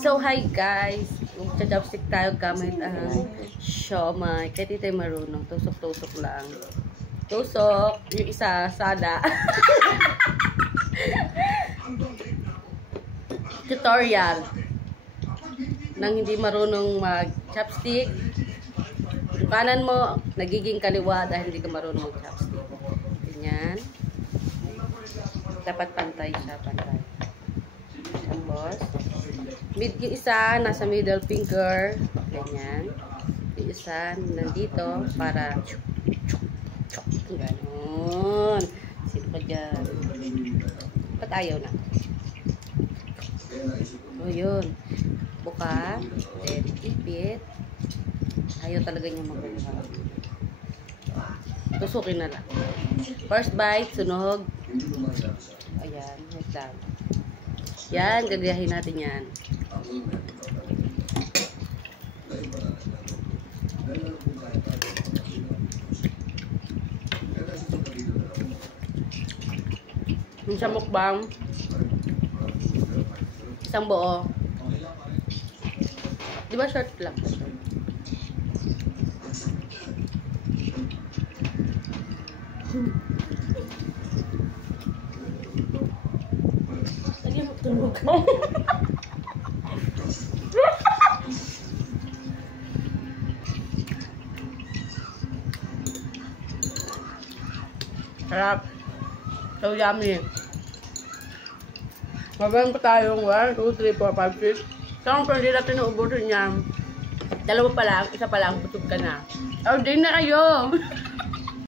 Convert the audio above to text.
So, hi guys. Magcha-chopstick tayo gamit ang siomai. Kahit hindi tayo marunong. Tusok-tusok lang. Tusok. Yung isa, sada. Tutorial. Nang hindi marunong mag-chopstick. Yung kanan mo, nagiging kaliwa dahil hindi ka marunong mag-chopstick. Ganyan. Dapat pantay siya, pantay. Tapos, yung isa, nasa middle finger. Ganyan. Yung isa, nandito, para ganon. Sino pa dyan? Ba't ayaw na? O, yun. Buka. Then, ipit. Ayaw talaga niya magbuka. Tusukin na lang. First bite, sunog. Ayan, wait lang. Yan, gagayahin natin yan. Yung sa mukbang, isang buo. Di ba short lang? Lagi mo tunog ka. Sarap. So yummy. Mabayan pa tayong 1, 2, 3, 4, 5, 6. Saan kung hindi natin naubusin yan? Dalawa pa lang, isa pa lang, busog ka na. Oh, din na kayo!